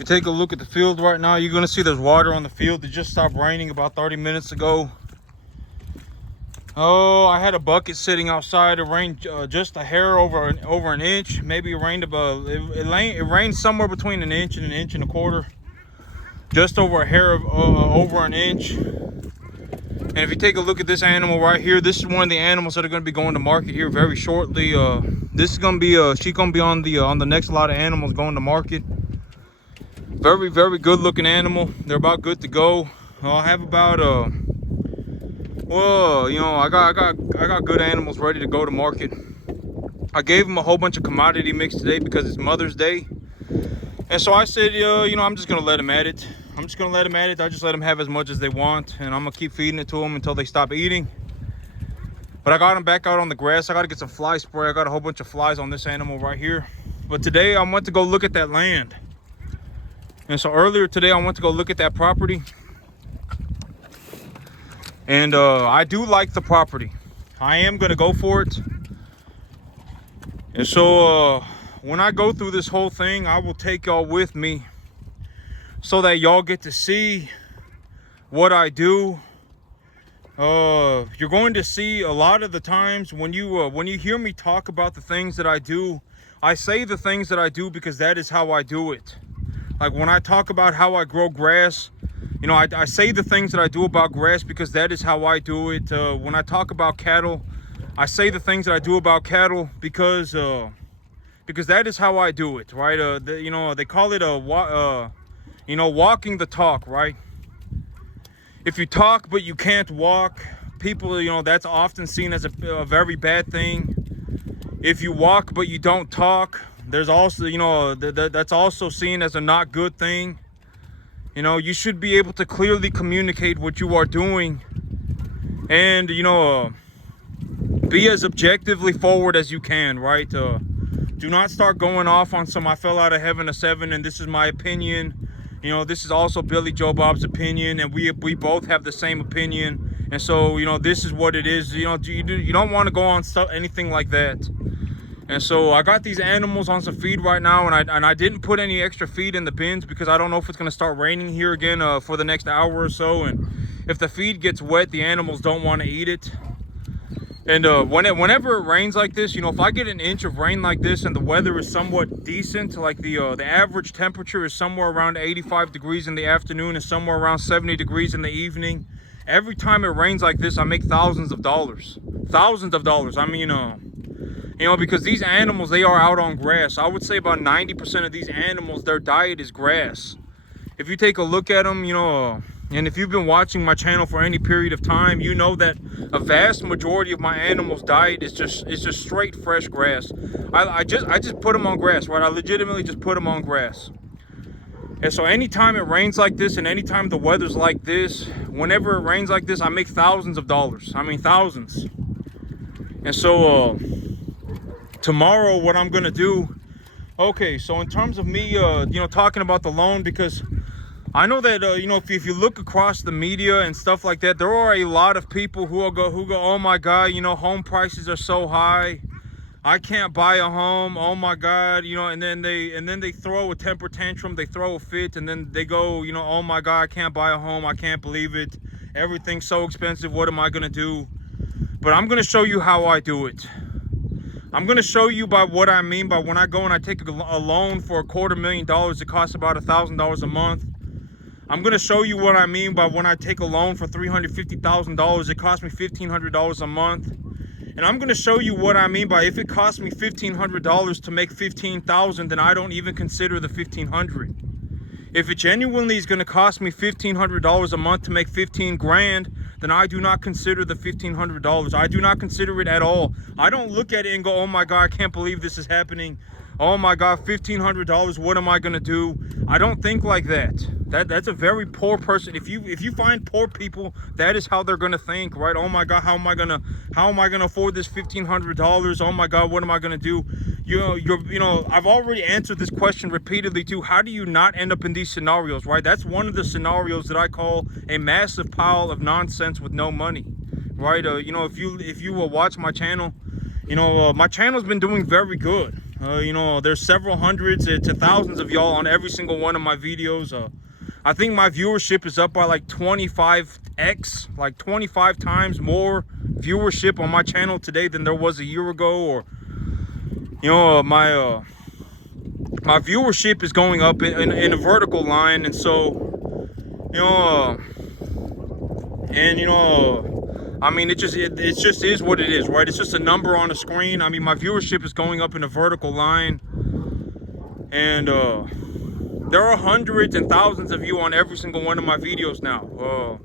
you take a look at the field right now, you're gonna see there's water on the field. It just stopped raining about 30 minutes ago. Oh, I had a bucket sitting outside. It rained just a hair over an inch. Maybe it rained about it rained somewhere between an inch and a quarter. Just over a hair of over an inch. And if you take a look at this animal right here, this is one of the animals that are going to be going to market here very shortly. This is going to be she's going to be on the next lot of animals going to market. Very good looking animal. They're about good to go. I'll have about well, you know, I got good animals ready to go to market. I gave them a whole bunch of commodity mix today because it's Mother's Day. And so I said, you know, I'm just going to let them at it. I just let them have as much as they want, and I'm gonna keep feeding it to them until they stop eating. But I got them back out on the grass. I got to get some fly spray. I got a whole bunch of flies on this animal right here. But today I went to go look at that land. And so earlier today I went to go look at that property. And I do like the property. I am gonna go for it. And so when I go through this whole thing, I will take y'all with me, so that y'all get to see what I do. You're going to see a lot of the times when you hear me talk about the things that I do, I say the things that I do because that is how I do it. Like when I talk about how I grow grass, you know, I say the things that I do about grass because that is how I do it. When I talk about cattle, I say the things that I do about cattle because that is how I do it, right? You know, they call it you know, walking the talk, right? If you talk but you can't walk, people, you know, that's often seen as a very bad thing. If you walk but you don't talk, there's also, you know, that's also seen as a not good thing. You know, you should be able to clearly communicate what you are doing, and, you know, be as objectively forward as you can, right? Do not start going off on some I fell out of heaven a 7 and this is my opinion. You know, this is also Billy Joe Bob's opinion, and we both have the same opinion. And so, you know, this is what it is. You know, you don't want to go on anything like that. And so I got these animals on some feed right now, and I didn't put any extra feed in the bins because I don't know if it's going to start raining here again for the next hour or so. And if the feed gets wet, the animals don't want to eat it. And whenever it rains like this, you know, if I get an inch of rain like this and the weather is somewhat decent, like the average temperature is somewhere around 85 degrees in the afternoon and somewhere around 70 degrees in the evening. Every time it rains like this, I make thousands of dollars. I mean, you know, because these animals, they are out on grass. I would say about 90% of these animals, their diet is grass. If you take a look at them, you know, and if you've been watching my channel for any period of time, you know that a vast majority of my animals' diet is just straight fresh grass. I just put them on grass, right? I legitimately just put them on grass. And so anytime it rains like this and anytime the weather's like this, whenever it rains like this, I make thousands of dollars. I mean, thousands. And so tomorrow what I'm gonna do, okay, so in terms of me, you know, talking about the loan, because I know that, you know, if you look across the media and stuff like that, there are a lot of people who go, oh my God, you know, home prices are so high. I can't buy a home. Oh my God, you know, and then they throw a temper tantrum, they throw a fit, and then they go, you know, oh my God, I can't buy a home. I can't believe it. Everything's so expensive. What am I going to do? But I'm going to show you how I do it. I'm going to show you by what I mean by when I go and I take a loan for $250,000, it costs about $1,000 a month. I'm going to show you what I mean by when I take a loan for $350,000, it costs me $1,500 a month. And I'm going to show you what I mean by if it costs me $1,500 to make $15,000, then I don't even consider the $1,500. If it genuinely is going to cost me $1,500 a month to make 15 grand, then I do not consider the $1,500. I do not consider it at all. I don't look at it and go, oh my God, I can't believe this is happening. Oh my God, $1,500, what am I going to do? I don't think like that. That's a very poor person. If you find poor people, that is how they're going to think, right? Oh my God, how am I going to afford this $1,500? Oh my God, what am I going to do? You know, I've already answered this question repeatedly too. How do you not end up in these scenarios, right? That's one of the scenarios that I call a massive pile of nonsense with no money, right? You know, if you watch my channel, you know, my channel's been doing very good. You know, there's several hundreds to thousands of y'all on every single one of my videos. I think my viewership is up by like 25x, like 25 times more viewership on my channel today than there was a year ago. Or, you know, my viewership is going up in a vertical line. And so, you know, I mean, it just is what it is, right? It's just a number on a screen. I mean, my viewership is going up in a vertical line, and there are hundreds and thousands of you on every single one of my videos now.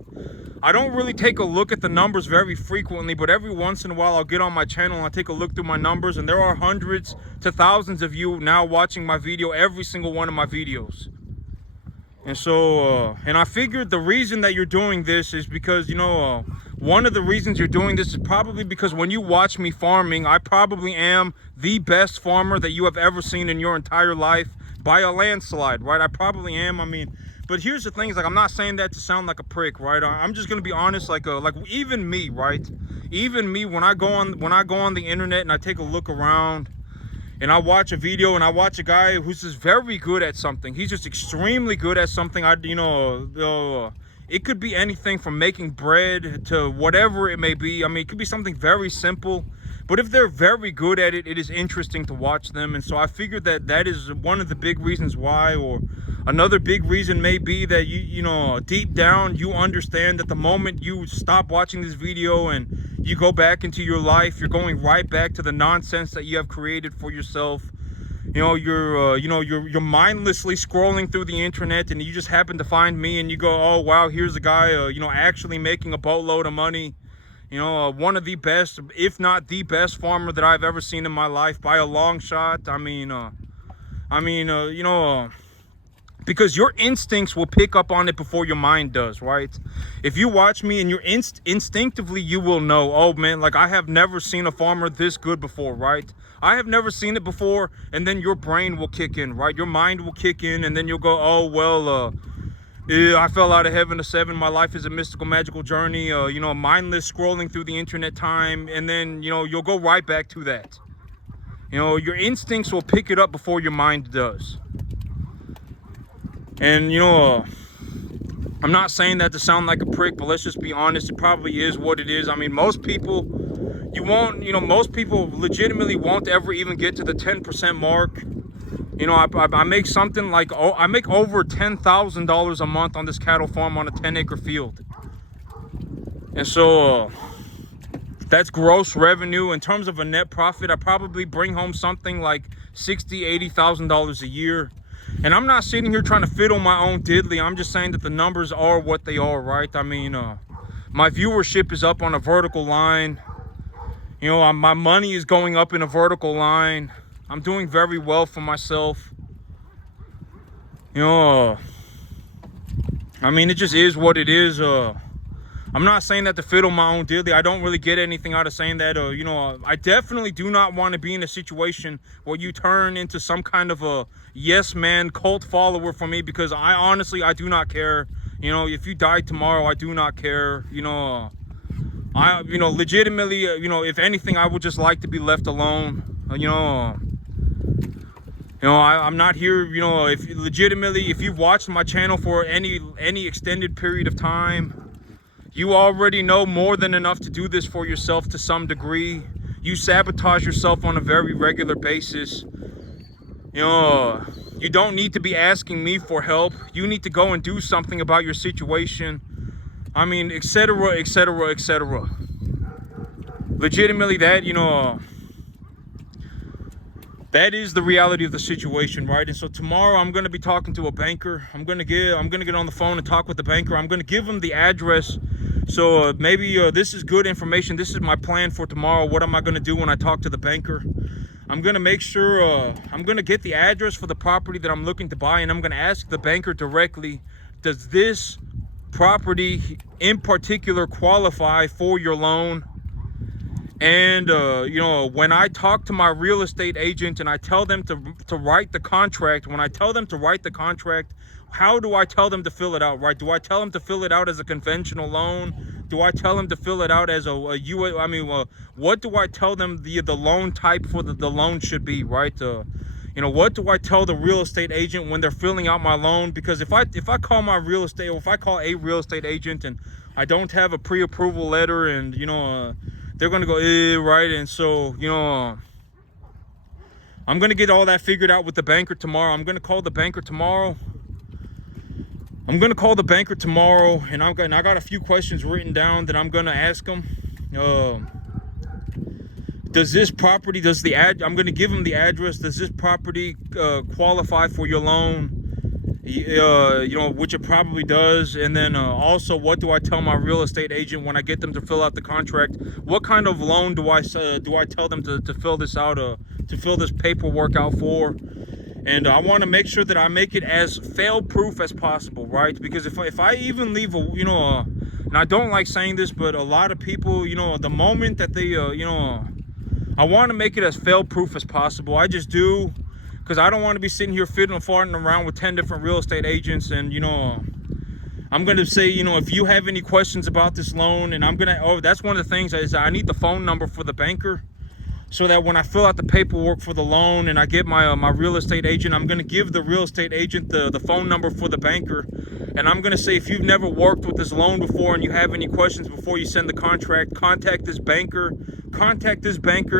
I don't really take a look at the numbers very frequently, but every once in a while I'll get on my channel and I take a look through my numbers, and there are hundreds to thousands of you now watching my video, every single one of my videos. And so, and I figured the reason that you're doing this is because, you know, one of the reasons you're doing this is probably because when you watch me farming, I probably am the best farmer that you have ever seen in your entire life by a landslide, right? I probably am. I mean, but here's the thing, is like, I'm not saying that to sound like a prick, right? I'm just gonna be honest, like even me, right? Even me, when I go on the internet and I take a look around, and I watch a video and I watch a guy who's just very good at something. He's just extremely good at something. It could be anything from making bread to whatever it may be. I mean, it could be something very simple, but if they're very good at it, it is interesting to watch them. And so I figured that is one of the big reasons why. Or another big reason may be that you know, deep down you understand that the moment you stop watching this video and you go back into your life, you're going right back to the nonsense that you have created for yourself. You know, you're mindlessly scrolling through the internet, and you just happen to find me, and you go, oh wow, here's a guy, you know, actually making a boatload of money. You know, one of the best, if not the best farmer that I've ever seen in my life by a long shot. You know, because your instincts will pick up on it before your mind does, right? If you watch me and you're instinctively, you will know, oh man, like, I have never seen a farmer this good before, right? I have never seen it before. And then your brain will kick in, right? Your mind will kick in, and then you'll go, oh well, yeah, I fell out of heaven to seven. My life is a mystical, magical journey. You know, mindless scrolling through the internet time, and then, you know, you'll go right back to that. You know, your instincts will pick it up before your mind does. And, you know, I'm not saying that to sound like a prick, but let's just be honest. It probably is what it is. I mean, most people, most people legitimately won't ever even get to the 10% mark. You know, I make something like, I make over $10,000 a month on this cattle farm on a 10-acre field. And so that's gross revenue. In terms of a net profit, I probably bring home something like $60,000, $80,000 a year. And I'm not sitting here trying to fiddle my own diddly. I'm just saying that the numbers are what they are, right? I mean, my viewership is up on a vertical line. You know, my money is going up in a vertical line. I'm doing very well for myself. You know, I mean, it just is what it is. I'm not saying that to fiddle my own diddly. I don't really get anything out of saying that. You know, I definitely do not want to be in a situation where you turn into some kind of a yes man cult follower for me, because I do not care. You know, if you die tomorrow, I do not care. You know, legitimately, if anything, I would just like to be left alone. I'm not here, if you've watched my channel for any extended period of time, you already know more than enough to do this for yourself to some degree. You sabotage yourself on a very regular basis. You don't need to be asking me for help. You need to go and do something about your situation. I mean, etc., etc., etc. Legitimately, that is the reality of the situation, right? And so tomorrow I'm going to be talking to a banker. I'm going to get on the phone and talk with the banker. I'm going to give him the address. So maybe this is good information. This is my plan for tomorrow. What am I going to do when I talk to the banker? I'm going to make sure I'm going to get the address for the property that I'm looking to buy, and I'm going to ask the banker directly, does this property in particular qualify for your loan? And you know, when I talk to my real estate agent and I tell them to write the contract, when I tell them to write the contract, how do I tell them to fill it out, right? Do I tell them to fill it out as a conventional loan? Do I tell them to fill it out as a U? I mean, what do I tell them the loan type for the loan should be, right? You know, what do I tell the real estate agent when they're filling out my loan? Because if I call my real estate, or if I call a real estate agent and I don't have a pre-approval letter, and you know, they're gonna go right, and so you know, I'm gonna get all that figured out with the banker tomorrow. I'm gonna call the banker tomorrow. And I got a few questions written down that I'm gonna ask them. Does this property, I'm gonna give them the address. Does this property qualify for your loan? You know, which it probably does. And then also, what do I tell my real estate agent when I get them to fill out the contract? What kind of loan do I tell them to fill this out, to fill this paperwork out for? And I want to make sure that I make it as fail-proof as possible, right? Because if I even leave a, you know, and I don't like saying this, but a lot of people, you know, the moment that they, you know, I want to make it as fail-proof as possible. I just do. Because I don't want to be sitting here fiddling, farting around with 10 different real estate agents. And, you know, I'm going to say, you know, if you have any questions about this loan, and I'm going to, that's one of the things is I need the phone number for the banker, so that when I fill out the paperwork for the loan and I get my my real estate agent, I'm going to give the real estate agent the phone number for the banker. And I'm going to say, if you've never worked with this loan before and you have any questions before you send the contract, contact this banker,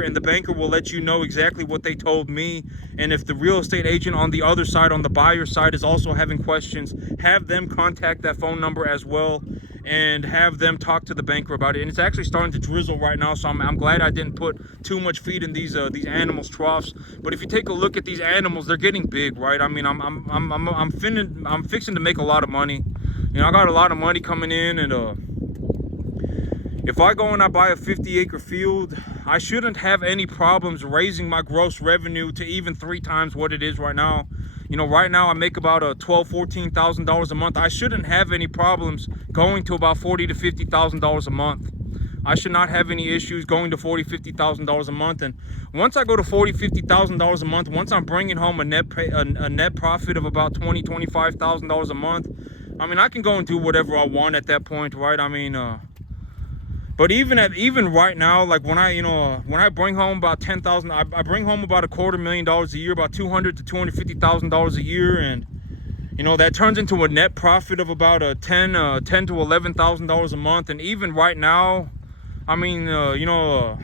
and the banker will let you know exactly what they told me. And if the real estate agent on the other side, on the buyer side, is also having questions, have them contact that phone number as well, and have them talk to the banker about it. And it's actually starting to drizzle right now, so I'm glad I didn't put too much feed in these animals' troughs. But if you take a look at these animals, they're getting big, right? I mean, I'm fixing to make a lot of money. You know, I got a lot of money coming in, and if I go and I buy a 50-acre field, I shouldn't have any problems raising my gross revenue to even 3 times what it is right now. You know, right now I make about $12,000-$14,000 a month. I shouldn't have any problems going to about $40,000 to $50,000 a month. I should not have any issues going to $40,000, $50,000 a month. And once I go to $40,000, $50,000 a month, once I'm bringing home a net profit of about $20,000, $25,000 a month, I mean, I can go and do whatever I want at that point, right? I mean, but even right now, like when I bring home about $10,000, I bring home about $250,000 a year, about $200,000 to $250,000 a year, and you know, that turns into a net profit of about $10,000 to $11,000 a month. And even right now, I mean, you know,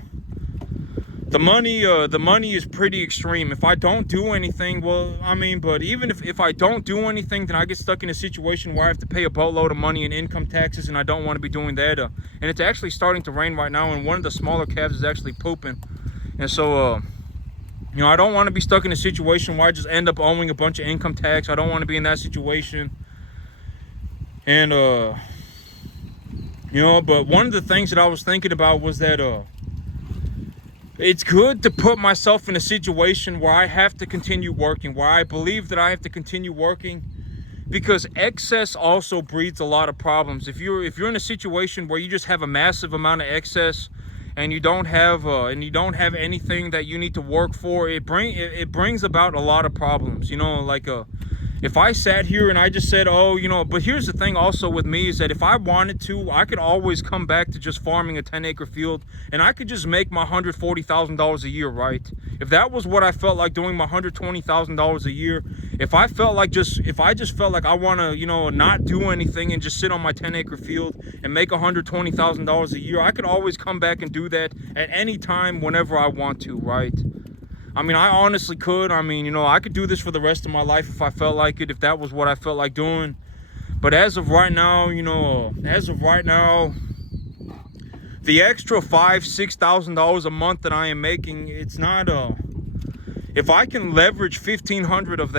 the money is pretty extreme. If I don't do anything, well, I mean, but even if I don't do anything, then I get stuck in a situation where I have to pay a boatload of money in income taxes, and I don't want to be doing that. And it's actually starting to rain right now, and one of the smaller calves is actually pooping. And so, you know, I don't want to be stuck in a situation where I just end up owing a bunch of income tax. I don't want to be in that situation. And, you know, but one of the things that I was thinking about was that, it's good to put myself in a situation where I have to continue working, where I believe that I have to continue working, because excess also breeds a lot of problems. If you're in a situation where you just have a massive amount of excess and you don't have anything that you need to work for, it brings about a lot of problems. You know, like if I sat here and I just said, oh, you know, but here's the thing also with me is that if I wanted to, I could always come back to just farming a 10-acre field, and I could just make my $140,000 a year, right? If that was what I felt like doing, my $120,000 a year, if I just felt like I want to, you know, not do anything and just sit on my 10-acre field and make $120,000 a year, I could always come back and do that at any time whenever I want to, right? I mean, I honestly could. I mean, you know, I could do this for the rest of my life if I felt like it, if that was what I felt like doing. But as of right now, you know, the extra $5,000-$6,000 a month that I am making, it's not if I can leverage $1,500 of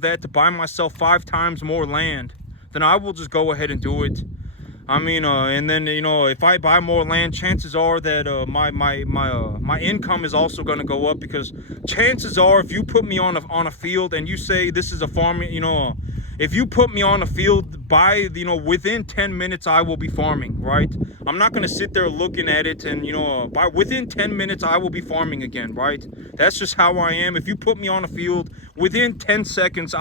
that, to buy myself 5 times more land, then I will just go ahead and do it. I mean, and then, you know, if I buy more land, chances are that my income is also going to go up, because chances are, if you put me on a field and you say this is a farming, you know, if you put me on a field, within 10 minutes I will be farming, right? I'm not gonna sit there looking at it and, you know, by within 10 minutes I will be farming again, right? That's just how I am. If you put me on a field, within 10 seconds,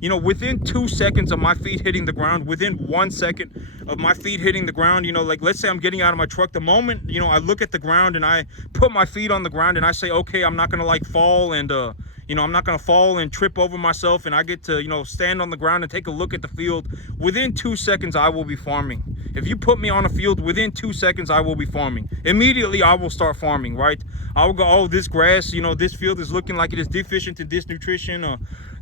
within 2 seconds of my feet hitting the ground, within 1 second of my feet hitting the ground, you know, like let's say I'm getting out of my truck, the moment, you know, I look at the ground and I put my feet on the ground and I say, okay, I'm not gonna like fall and I'm not gonna fall and trip over myself, and I get to, you know, stand on the ground and take a look at the field. Within 2 seconds, I will be farming. If you put me on a field, within 2 seconds, I will be farming. Immediately, I will start farming, right? I will go, oh, this grass, you know, this field is looking like it is deficient in this nutrition.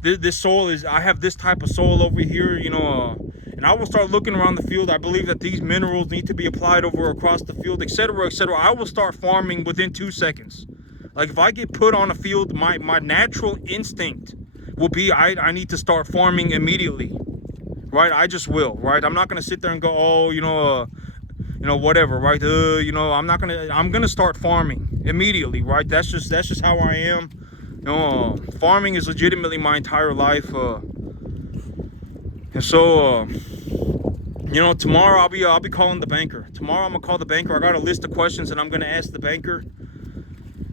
This soil is, I have this type of soil over here, you know, and I will start looking around the field. I believe that these minerals need to be applied over across the field, etc., etc. I will start farming within 2 seconds. Like if I get put on a field, my natural instinct will be I need to start farming immediately, right? I just will, right? I'm not gonna sit there and go, oh, whatever, right? I'm gonna start farming immediately, right? That's just how I am. You know, farming is legitimately my entire life, and so tomorrow I'll be calling the banker. Tomorrow I'm gonna call the banker. I got a list of questions that I'm gonna ask the banker.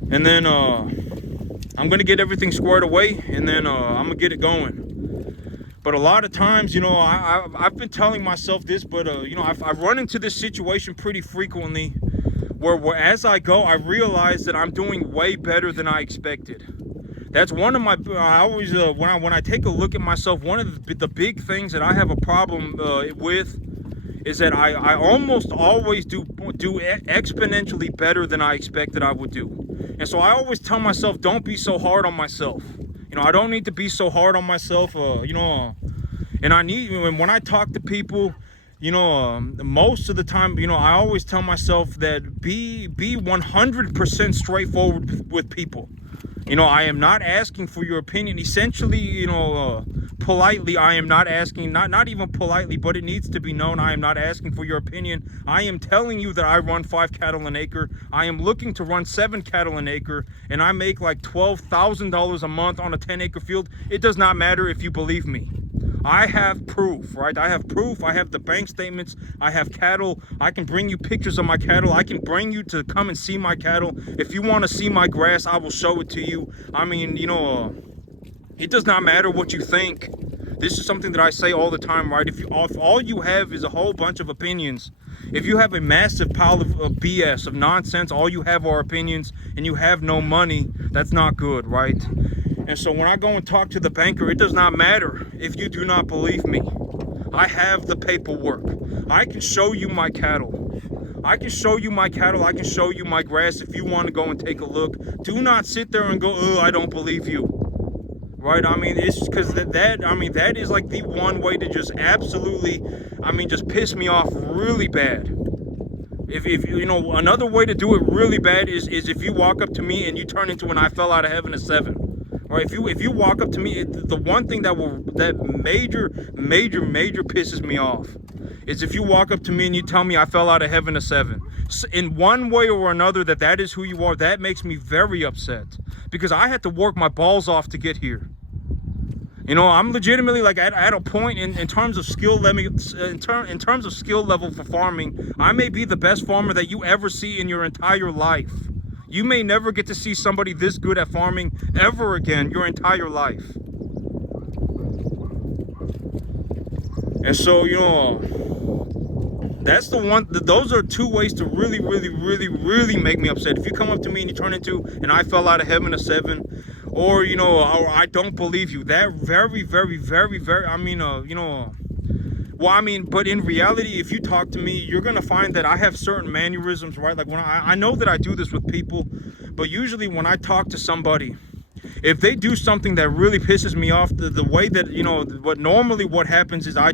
And then I'm gonna get everything squared away, and then I'm gonna get it going. But a lot of times, you know, I've been telling myself this, but I've run into this situation pretty frequently, where as I go, I realize that I'm doing way better than I expected. That's one of my. I always when I take a look at myself, one of the big things that I have a problem with is that I almost always do exponentially better than I expected I would do. And so I always tell myself, don't be so hard on myself. You know, I don't need to be so hard on myself, and I need, when I talk to people, you know, most of the time, you know, I always tell myself that be 100% straightforward with people. You know, I am not asking for your opinion. Essentially, you know, politely, I am not asking, not even politely, but it needs to be known, I am not asking for your opinion. I am telling you that I run 5 cattle an acre. I am looking to run 7 cattle an acre, and I make like $12,000 a month on a 10-acre field. It does not matter if you believe me. I have proof, right? I have proof. I have the bank statements. I have cattle. I can bring you pictures of my cattle. I can bring you to come and see my cattle. If you want to see my grass, I will show it to you. I mean, you know, it does not matter what you think. This is something that I say all the time, right? If all you have is a whole bunch of opinions, if you have a massive pile of BS, of nonsense, all you have are opinions, and you have no money, that's not good, right? And so when I go and talk to the banker, it does not matter if you do not believe me. I have the paperwork. I can show you my cattle. I can show you my cattle. I can show you my grass if you want to go and take a look. Do not sit there and go, oh, I don't believe you. Right? I mean, it's because that is like the one way to just absolutely, just piss me off really bad. If you know, another way to do it really bad is if you walk up to me and you turn into an I fell out of heaven a 7. Right, if you walk up to me, the one thing that major pisses me off is if you walk up to me and you tell me I fell out of heaven a 7. In one way or another, that is who you are. That makes me very upset, because I had to work my balls off to get here. You know, I'm legitimately like at a point in terms of skill level, in terms of skill level for farming, I may be the best farmer that you ever see in your entire life. You may never get to see somebody this good at farming ever again your entire life. And so, you know, that's the one, those are 2 ways to really make me upset. If you come up to me and you turn into and I fell out of heaven a 7, or, you know, or I don't believe you, that very, but in reality, if you talk to me, you're going to find that I have certain mannerisms, right? Like when I know that I do this with people, but usually when I talk to somebody, if they do something that really pisses me off, the way that, you know, what happens is I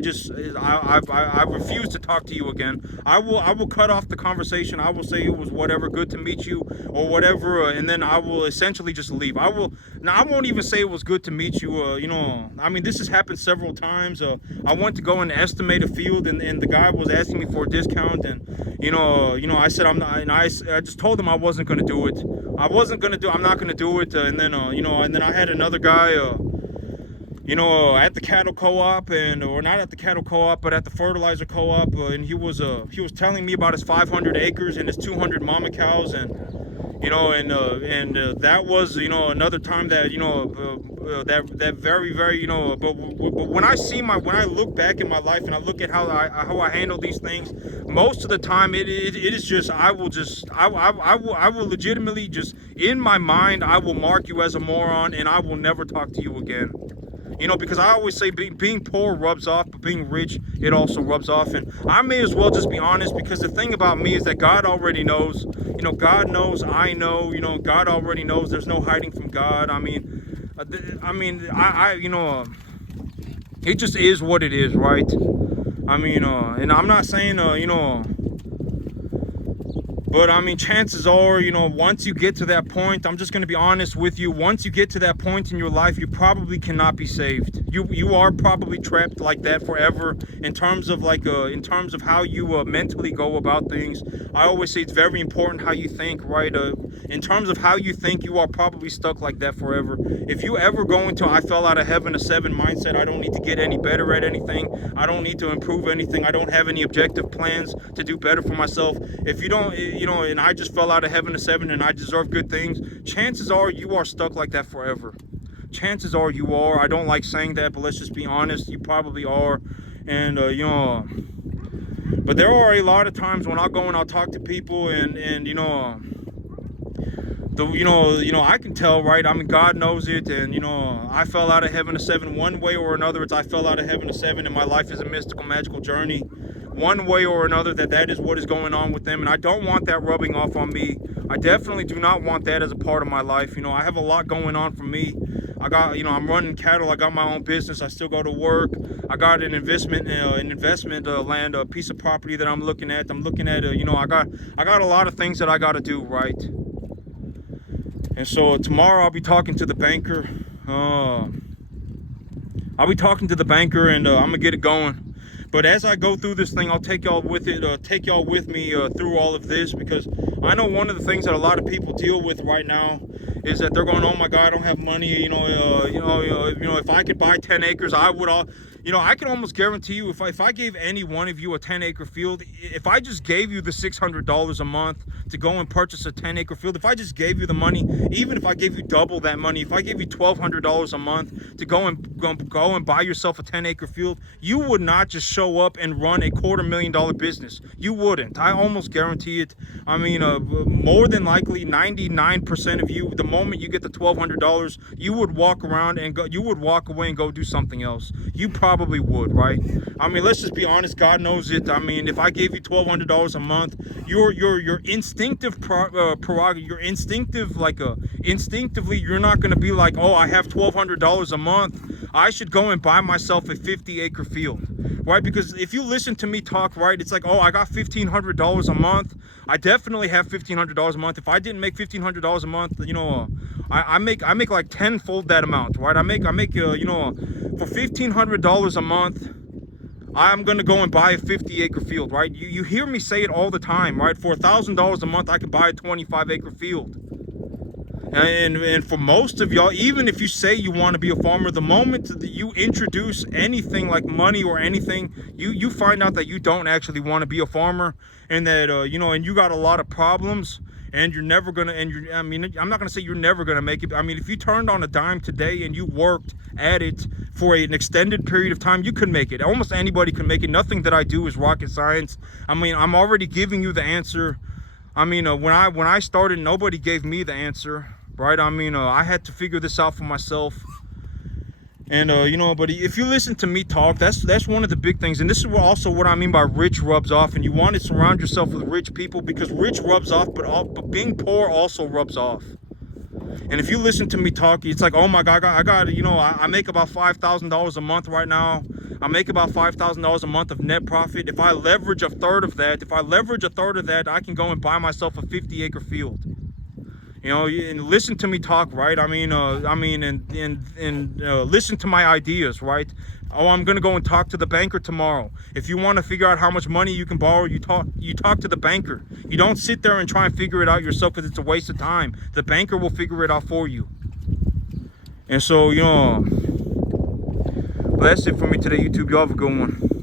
refuse to talk to you again. I will cut off the conversation. I will say it was whatever, good to meet you, or whatever, and then I will essentially just leave. I won't even say it was good to meet you. You know, I mean, this has happened several times. I went to go and estimate a field, and the guy was asking me for a discount, and you know, I said I'm not, and I just told him I wasn't going to do it. I'm not going to do it, and then and then I had another guy, you know, at the cattle co-op, or not at the cattle co-op, but at the fertilizer co-op, and he was telling me about his 500 acres and his 200 mama cows, and you know, and that was, you know, another time that, you know, that very, you know, but when I look back in my life and I look at how I handle these things, most of the time it is just, I will legitimately just, in my mind, I will mark you as a moron and I will never talk to you again. You know, because I always say being poor rubs off, but being rich, it also rubs off. And I may as well just be honest, because the thing about me is that God already knows. You know, God knows, I know, you know, God already knows. There's no hiding from God. I mean, you know, it just is what it is, right? I mean, and I'm not saying, you know, but I mean, chances are, you know, once you get to that point, I'm just going to be honest with you. Once you get to that point in your life, you probably cannot be saved. You are probably trapped like that forever, in terms of like in terms of how you mentally go about things. I always say it's very important how you think, right? In terms of how you think, you are probably stuck like that forever. If you ever go into I fell out of heaven a 7 mindset, I don't need to get any better at anything, I don't need to improve anything, I don't have any objective plans to do better for myself. If you don't, you know, and I just fell out of heaven a 7 and I deserve good things, chances are you are stuck like that forever. Chances are you are. I don't like saying that, but let's just be honest, you probably are. And you know, but there are a lot of times when I'll go and I'll talk to people, and you know, you know, I can tell, right? I mean, God knows it, and you know, I fell out of heaven a 7 one way or another. It's I fell out of heaven a 7, and my life is a mystical, magical journey. One way or another, that is what is going on with them, and I don't want that rubbing off on me. I definitely do not want that as a part of my life. You know, I have a lot going on for me. I got, you know, I'm running cattle. I got my own business. I still go to work. I got an investment land, a piece of property that I'm looking at. I'm looking at, you know, I got a lot of things that I got to do, right? And so tomorrow I'll be talking to the banker. I'll be talking to the banker, and I'm gonna get it going. But as I go through this thing, I'll take y'all with it. Take y'all with me through all of this, because I know one of the things that a lot of people deal with right now is that they're going, "Oh my God, I don't have money. You know, if I could buy 10 acres, I would all." You know, I can almost guarantee you, if I gave any one of you a 10-acre field, if I just gave you the $600 a month to go and purchase a 10-acre field, if I just gave you the money, even if I gave you double that money, if I gave you $1,200 a month to go and buy yourself a 10-acre field, you would not just show up and run a $250,000 business. You wouldn't. I almost guarantee it. I mean, more than likely, 99% of you, the moment you get the $1,200, you would walk around and go. You would walk away and go do something else. You probably would, right? I mean, let's just be honest. God knows it. I mean, if I gave you $1,200 a month, your instinctive prerogative, your instinctive, like instinctively, you're not going to be like, "Oh, I have $1,200 a month, I should go and buy myself a 50-acre field," right? Because if you listen to me talk, right, it's like, "Oh, I got $1,500 a month. I definitely have $1,500 a month. If I didn't make $1,500 a month, you know, I make like tenfold that amount, right? I make you know, for $1,500 a month, I'm gonna go and buy a 50-acre field, right? You hear me say it all the time, right? For $1,000 a month, I could buy a 25-acre field. And for most of y'all, even if you say you want to be a farmer, the moment that you introduce anything like money or anything, you find out that you don't actually want to be a farmer, and that you know, and you got a lot of problems, and you're never gonna, I mean, I'm not gonna say you're never gonna make it. I mean, if you turned on a dime today and you worked at it for an extended period of time, you could make it. Almost anybody can make it. Nothing that I do is rocket science. I mean, I'm already giving you the answer. I mean, when I started, nobody gave me the answer, right? I mean, I had to figure this out for myself. And you know, but if you listen to me talk, that's one of the big things. And this is also what I mean by rich rubs off. And you want to surround yourself with rich people, because rich rubs off, but being poor also rubs off. And if you listen to me talk, it's like, "Oh my God, I got, you know, I make about $5,000 a month right now. I make about $5,000 a month of net profit. If I leverage a third of that, I can go and buy myself a 50-acre field." You know, and listen to me talk, right? I mean, listen to my ideas, right? "Oh, I'm gonna go and talk to the banker tomorrow." If you want to figure out how much money you can borrow, you talk to the banker. You don't sit there and try and figure it out yourself, because it's a waste of time. The banker will figure it out for you. And so, you know, But that's it for me today, YouTube. Y'all have a good one.